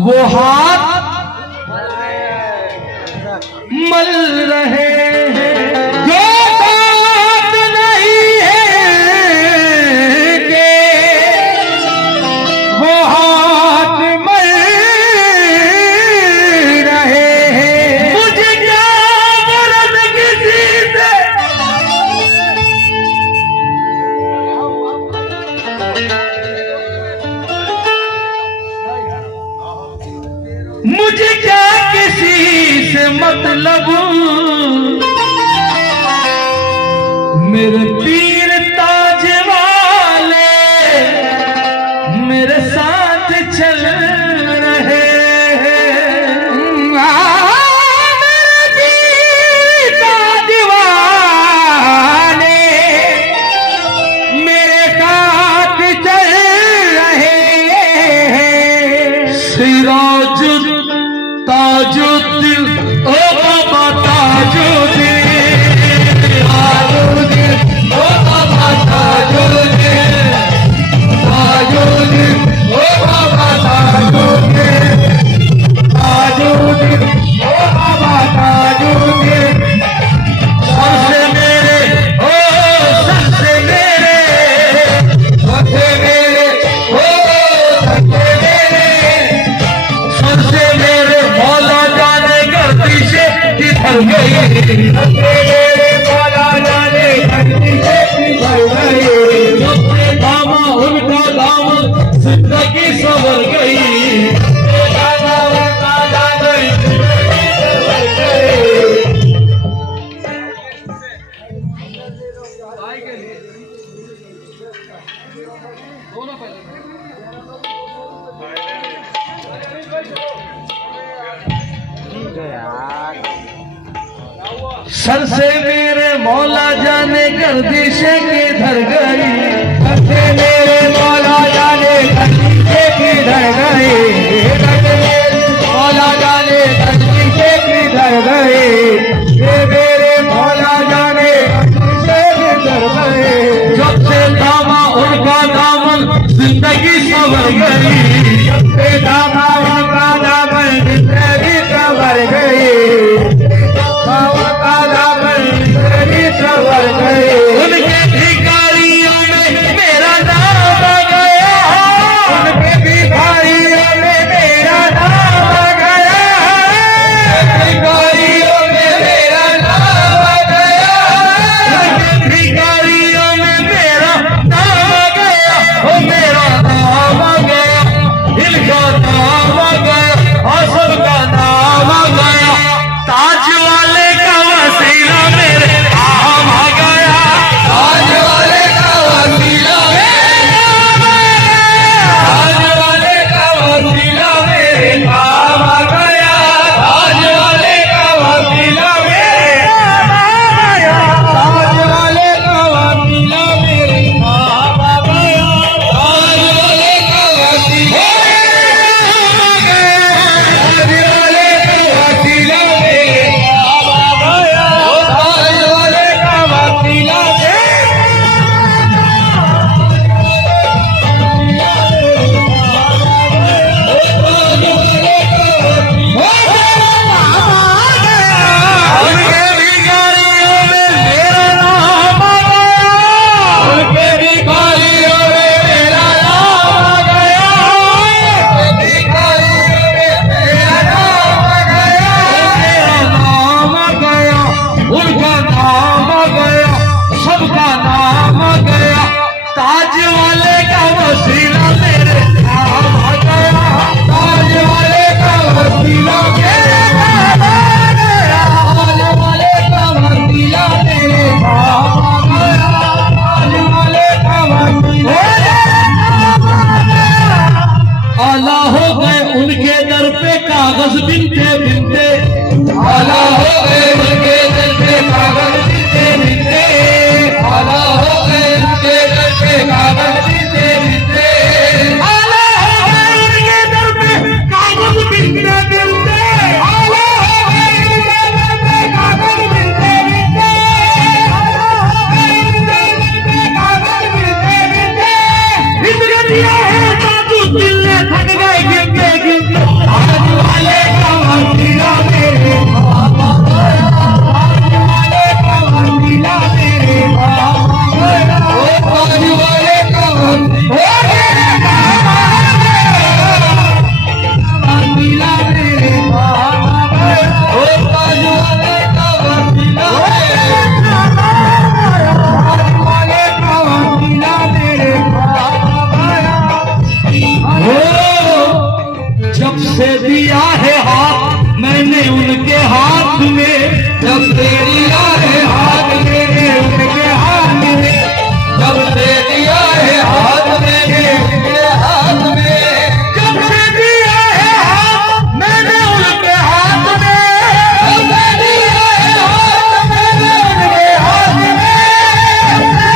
वो हाथ मल रहे हैं जो बात नहीं है कि वो हाथ मल रहे हैं। मुझे क्या मरद किसी से मुझे क्या किसी से मतलब, मेरे पीर ताज वाले मेरे साथ चल रहे हैं। मेरे पीर ताज वाले मेरे साथ चल रहे हैं। सिराजुद्दीन ताजुद्दीन ओ बाबा ताजुद्दीन, ताजुद्दीन ओ बाबा ताजुद्दीन, ताजुद्दीन ओ बाबा ताजुद्दीन, ताजुद्दीन ओ बाबा ताजुद्दीन। सबसे मेरे ओ सबसे मेरे, सबसे मेरे ओ सबसे मेरे, सबसे मेरे मौला जाने धरती से किधर गई, मेरे मौला जाने धरती से किधर गई। मुझसे दामा उनका दामन जिंदगी संवर गई, दामा उनका दामन जिंदगी संवर गई। दोनों पहले सर से मेरे मौला जाने गर्दिशे किधर गई, सर से मेरे मौला जाने गर्दिशे किधर गई, मौला जाने गर्दिशे किधर गई, ये मेरे मौला जाने गर्दिशे किधर गई। जब से थामा उनका दामन जिंदगी संवर गई, जब से थामा उनका दामन जिंदगी संवर गई, उनके भिखारियों में मेरा नाम आ गया, उनके भिखारियों में मेरा नाम आ गया, भिखारियों में मेरा नाम आ गया, भिखारियों में मेरा नाम आ गया, ओ मेरा नाम आ गया, इनका नाम आ गया और सबका नाम आ गया। ताज वाले का वसीला मेरे काम आ गया, ताज वाले का वसीला मेरे काम आ गया, ताज वाले का वसीला मेरे काम आ गया, ताज वाले का वसीला मेरे काम आ गया, ताज वाले का वसीला मेरे काम आ गया, ताज वाले का वसीला कागज बिनते बिनते, आला हो गए उनके दिल पे कागज बिनते बिनते, आला हो गए उनके दिल पे कागज बिनते बिनते, आला हो गए उनके दिल पे कागज बिनते बिनते, आला हो गए उनके दिल पे कागज बिनते बिनते, आला हो गए उनके दिल पे कागज बिनते बिनते। इतने दिया है साधु दिल ने थक गए गिनते गिनते, आज वाले का वसीला मेरे काम आ गया, आज वाले का वसीला मेरे काम आ गया, आज वाले का वसीला मेरे काम आ गया, वसीला मेरे काम आ गया, आज वाले का वसीला मेरे काम आ गया, आज वाले का वसीला मेरे काम आ गया। जब से दिया है हाथ मैंने उनके हाथ में, जब से दिया है हाथ मैंने उनके हाथ में, जब से दिया है हाथ मैंने उनके हाथ में, जब से दिया है हाथ मैंने उनके हाथ में, जब से दिया है हाथ मैंने उनके हाथ में, जब से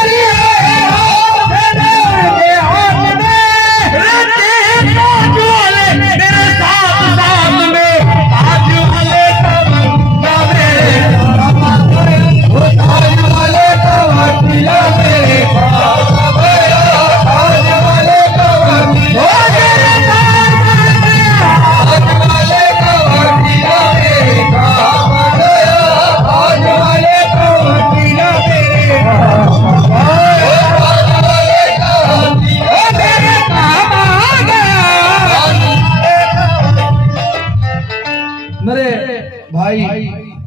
दिया है हाथ मैंने उनके हाथ में, रहते हैं ताज वाले मेरे साथ साथ में, ताज वाले का वसीला मेरे काम आ गया, वो ताज वाले का वसीला मेरे काम आ गया, ताज वाले का वसीला मेरे काम आ गया, ताज वाले का वसीला मेरे काम आ गया, ताज वाले का वसीला मेरे काम आ गया, ताज वाले का वसीला मेरे काम आ गया। मेरे भाई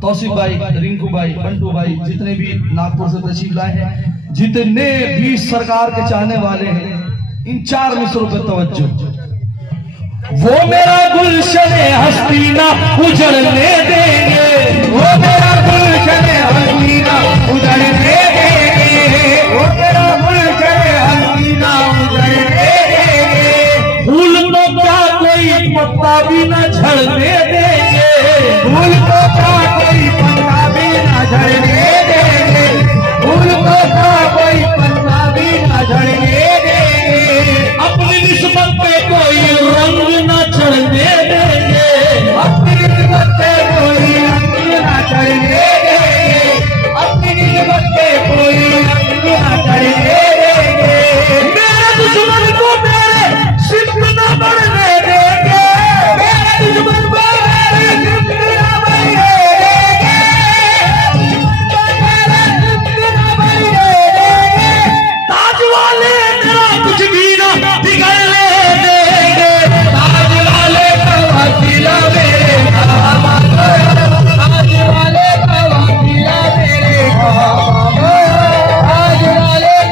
तौसीफ भाई, रिंकू भाई, बंटू भाई, जितने भी नागपुर से तशरीफ लाए हैं, जितने भी सरकार के चाहने वाले हैं, इन 4 मिसरों पे तवज्जो। वो मेरा गुलशन हस्तीना उजड़ने देंगे, वो मेरा गुलशन हस्तीना उजड़ने देंगे, वो मेरा गुलशन हस्तीना उजड़ने देंगे, फूल तो क्या कोई पत्ता भी न झड़ने देंगे, फूल का कोई पत्ता भी ना झड़ने देंगे, फूल को का कोई पत्ता भी ना झड़ने